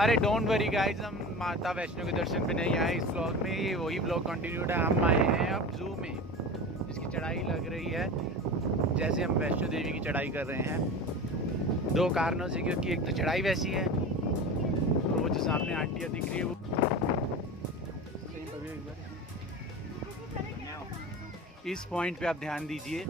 अरे don't worry guys, हम माता वैष्णो के दर्शन पे नहीं आए इस व्लॉग में, ये वही व्लॉग कंटिन्यूड है। हम आए हैं अब जू में, जिसकी चढ़ाई लग रही है जैसे हम वैष्णो देवी की चढ़ाई कर रहे हैं। दो कारणों से, क्योंकि एक तो चढ़ाई वैसी है, और वो जो सामने आंटियाँ दिख रही है वो इस पॉइंट पे आप ध्यान दीजिए,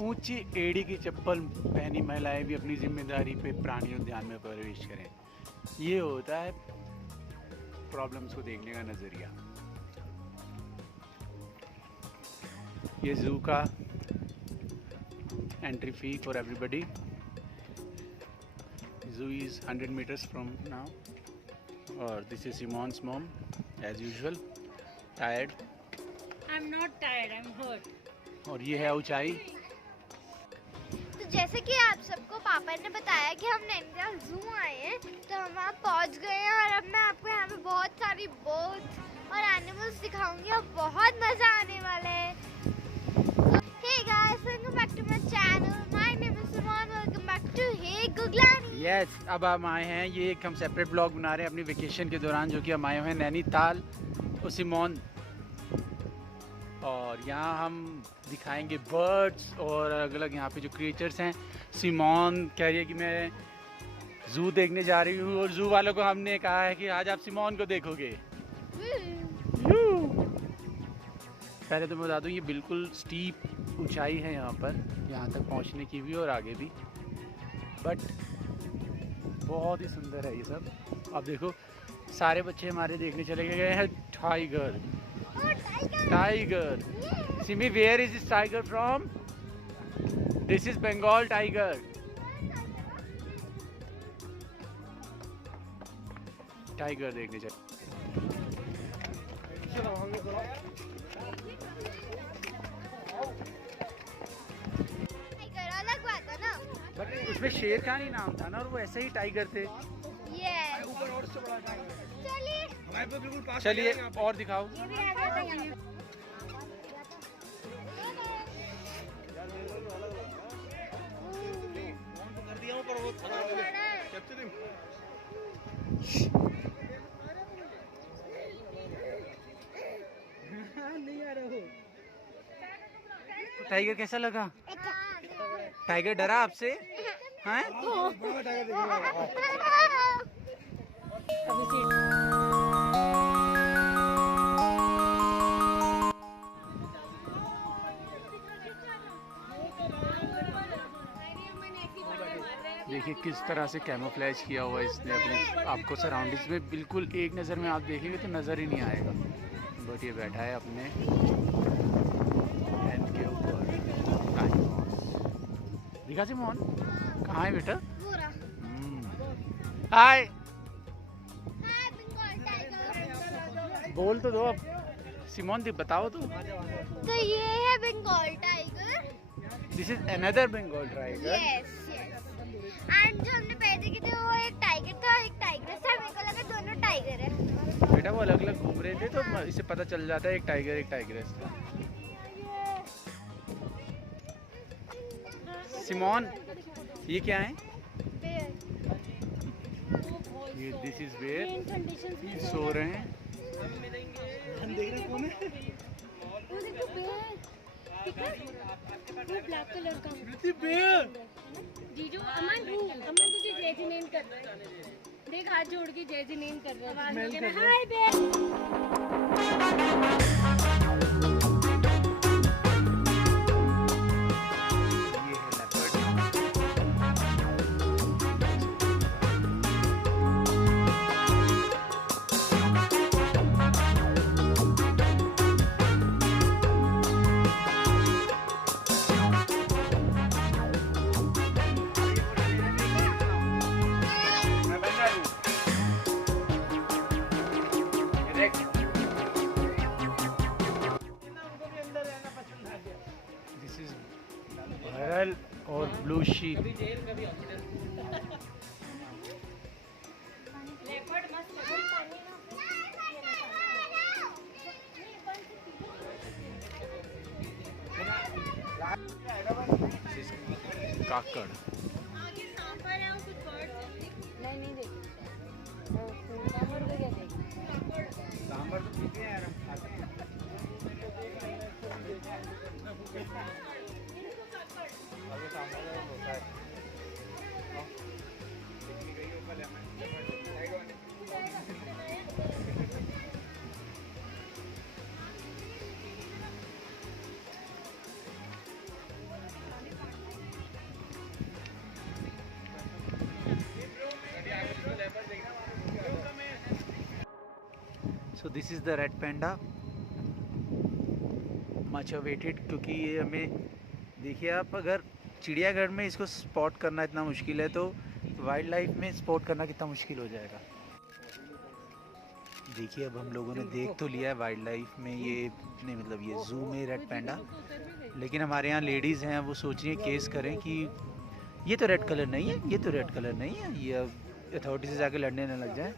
ऊंची एड़ी की चप्पल पहनी महिलाएं भी अपनी जिम्मेदारी पे प्राणी उद्यान में प्रवेश करें। ये होता है प्रॉब्लम्स को देखने का नज़रिया। ये जू का entry fee for everybody. Zoo is 100 meters from now, और this is Simon's mom as usual, tired. I'm not tired, I'm hurt. और ये है ऊंचाई। तो जैसे कि आप सबको पापा ने बताया कि हम नैनीताल जू आए हैं, तो हम वहाँ पहुँच गए हैं और अब मैं आपको यहाँ पे बहुत सारी बोट्स और एनिमल्स दिखाऊंगी और बहुत मज़ा आने वाला है। Hey guys, welcome back to my channel. My name is Simon. Welcome back to Hey Guglani. Yes, अब हम आए हैं, ये एक हम सेपरेट ब्लॉग बना रहे हैं अपनी वेकेशन के दौरान, जो कि हम आए हुए हैं नैनीताल सिमोन। और यहाँ हम दिखाएंगे बर्ड्स और अलग अलग यहाँ पे जो क्रिएचर्स हैं। सिमोन कह रही है कि मैं जू देखने जा रही हूँ, और जू वालों को हमने कहा है कि आज आप सिमोन को देखोगे। पहले तो मैं बता दूँ, ये बिल्कुल स्टीप ऊंचाई है यहाँ पर, यहाँ तक पहुँचने की भी और आगे भी, बट बहुत ही सुंदर है ये सब। अब देखो, सारे बच्चे हमारे देखने चले गए हैं tiger. Tiger. Simi, where is this tiger from? This is Bengal tiger. Tiger देखने चले। टाइगर अलग बात है ना? बट उसमें शेर खान ही नाम था ना, और वो ऐसे ही टाइगर थे। Yes. चलिए चलिए और दिखाओ। ये भी आ जाता है यहाँ। टाइगर कैसा लगा? टाइगर डरा आपसे? हैं? देखिए किस तरह से कैमोफ्लेज किया हुआ है इसने अपने आपको सराउंडिंग्स में। बिल्कुल एक नज़र में आप देखेंगे तो नज़र ही नहीं आएगा, बट ये बैठा है अपने हेल्थ के ऊपर। दिखा सिमोन, कहाँ है बेटा? हाय, बोल तो दो अब। सिमोन बताओ तो। तो ये है Bengal tiger. This is another Bengal tiger. Yes yes. And जो हमने पहले देखी थी वो एक टाइगर था, एक टाइग्रेस था। मेरे को लगा दोनों टाइगर है। बेटा वो अलग अलग घूम रहे थे तो इससे पता चल जाता है एक टाइगर एक टाइग्रेस था। सिमोन, ये क्या है? ये दिस इज बेयर। सो रहे हैं। हम देख रहे कौन है? वो देखो बेयर, ठीक है? वो ब्लैक कलर का बेयर। जीजू, अमन तुझे जय जिनेन कर रहा है। देख हाथ जोड़ के जय जिनेन कर रहा है। हाय बेयर। और ब्लू शीप। काकड़। आगे सांप आ रहा है, कुछ बर्ड्स नहीं देखे। So this is the red panda, much awaited, क्योंकि ये हमें, देखिए आप, अगर चिड़ियाघर में इसको स्पॉट करना इतना मुश्किल है तो वाइल्ड लाइफ में स्पॉट करना कितना मुश्किल हो जाएगा। देखिए अब हम लोगों ने देख तो लिया है वाइल्ड लाइफ में, ये नहीं मतलब ये जू में रेड पैंडा, लेकिन हमारे यहाँ लेडीज़ हैं वो सोच रही हैं केस करें कि ये तो रेड कलर नहीं है, ये तो रेड कलर नहीं है, ये अब अथॉरिटी से जाके लड़ने न लग जाए।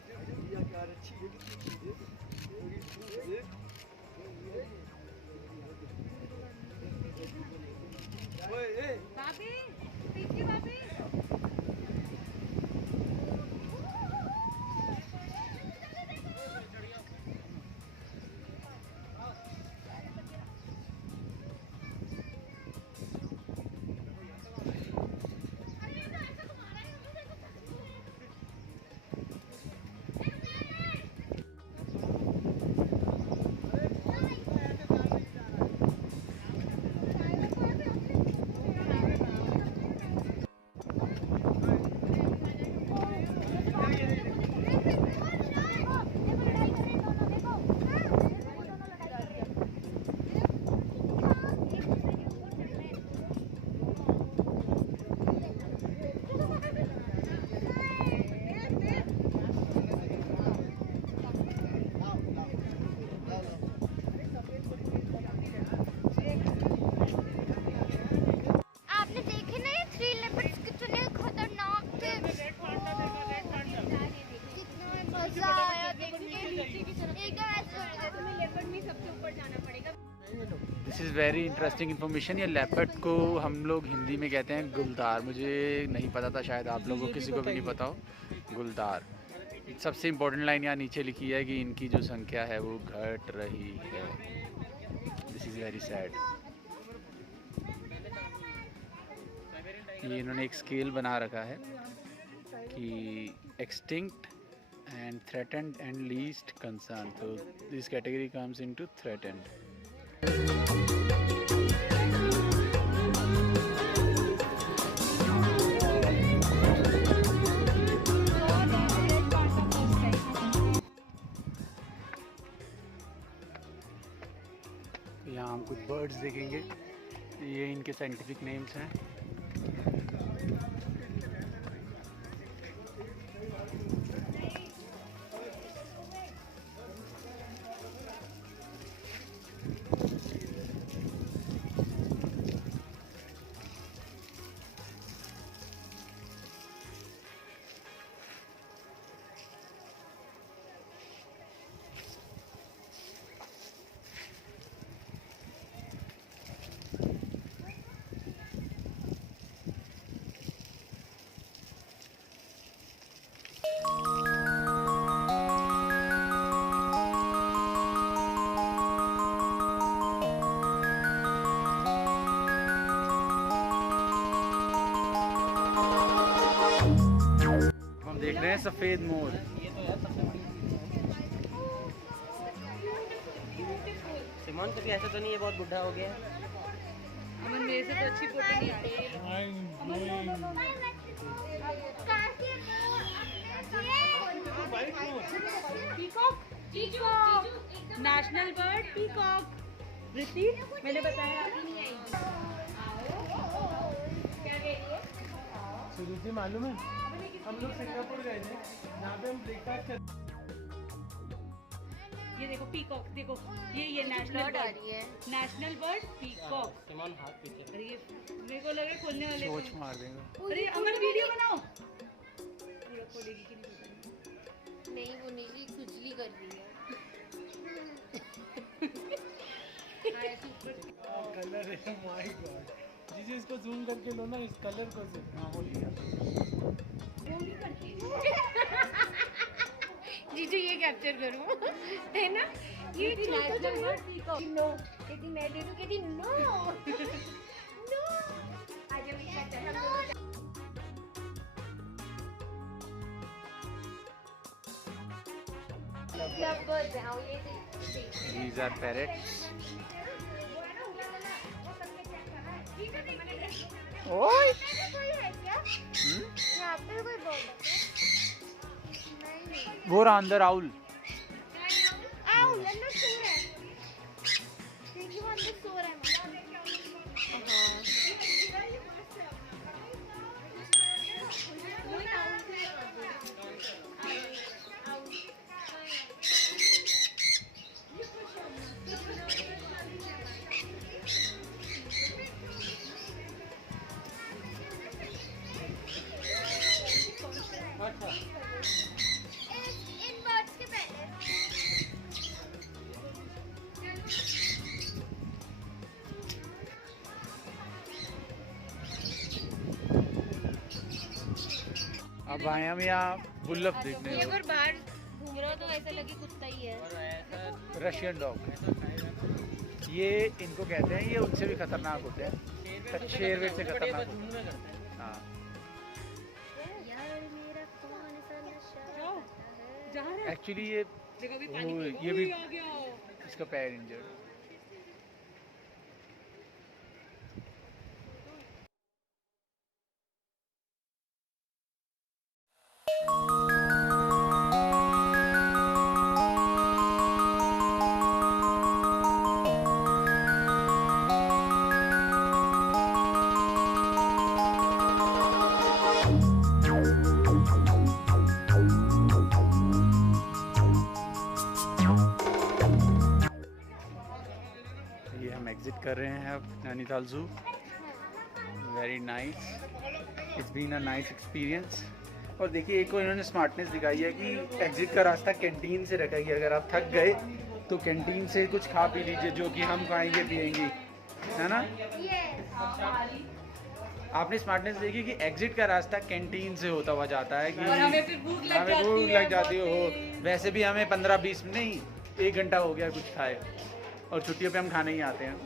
This is very interesting information. ये लेपर्ड को हम लोग हिंदी में कहते हैं गुलदार, मुझे नहीं पता था, शायद आप लोगों को किसी को भी नहीं पता हो। गुलदार, सबसे इम्पोर्टेंट लाइन यहाँ नीचे लिखी है कि इनकी जो संख्या है वो घट रही है। This is very sad. ये इन्होंने एक स्केल बना रखा है कि extinct and threatened and least concern, so this category comes into threatened. यहाँ हम कुछ बर्ड्स देखेंगे, ये इनके साइंटिफिक नेम्स हैं। देख रहे हैं सफ़ेद मोर। सिमोन कभी ऐसा तो नहीं है बहुत बुढ़ा हो गया है? अमन मेरे से तो अच्छी फोटो नहीं आ रही। Peacock, peacock, national bird peacock. रिति, मैंने बताया अभी नहीं आई। क्या कह रही है? सुरुचि मालूम है, हम लोग सिंगापुर गए थे, यहाँ पे हम ब्रेकफास्ट कर। ये देखो पीकॉक, देखो ये नेशनल बर्ड आ रही है। National bird peacock. सिमोन हाथ पीछे। अरे ये मेरे को लगे खोलने वाले। चोंच मार देगा। अरे अमन वीडियो बनाओ। पूरा खोलेगी कि नहीं पता नहीं, वो नीचे खुजली कर रही है। कलर है, माय गॉड। जी इसको जूम करके लो ना, इस कलर को से। हाँ हो लिया। जीजू ये कैप्चर करूँ है ना, ये नेशनल वर्ड सीखो। नो कहती मैं दे दूं, कहती नो नो। आज हम कहते हैं क्या बोल रहे हो ये These are parrots. ओए कोई है क्या यहाँ पे कोई बोल नहीं वो रहा अंदर आउल। आओ लन्ना सो रहा है देखिए वो अंदर सो रहा है इन बर्ड्स के पहले अब आए हम यहाँ बुल्लफ देखने ये को। बार बाहर घूम रहा हो तो ऐसा लगे कुत्ता ही है। रशियन डॉग ये इनको कहते हैं, ये उनसे भी खतरनाक होते हैं, शेरवेट से खतरनाक होते हैं। हाँ यार मेरा कौन सा नशा एक्चुअली ये भी इसका पैर इंजर्ड। ये हम एग्जिट कर रहे हैं अब Nainital zoo. Very nice, it's been a nice experience. और देखिए एक को इन्होंने स्मार्टनेस दिखाई है कि एग्जिट का रास्ता कैंटीन से रखा गया। अगर आप थक गए तो कैंटीन से कुछ खा पी लीजिए, जो कि हम खाएंगे पिएंगे, है ना। आपने स्मार्टनेस देखी कि एग्जिट का रास्ता कैंटीन से होता हुआ जाता है कि हमें फिर भूख लग जाती हो। वैसे भी हमें 15-20 नहीं 1 घंटा हो गया कुछ खाए, और छुट्टियों पे हम खाने ही आते हैं।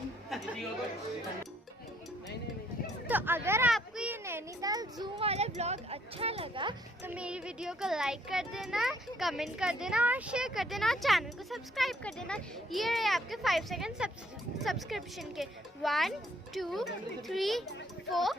तो अगर आपको ये नैनीताल जू वाला व्लॉग अच्छा लगा तो मेरी वीडियो को लाइक कर देना, कमेंट कर देना और शेयर कर देना और चैनल को सब्सक्राइब कर देना। ये रहे आपके 5 सेकंड सब्सक्रिप्शन के 1 2 3 4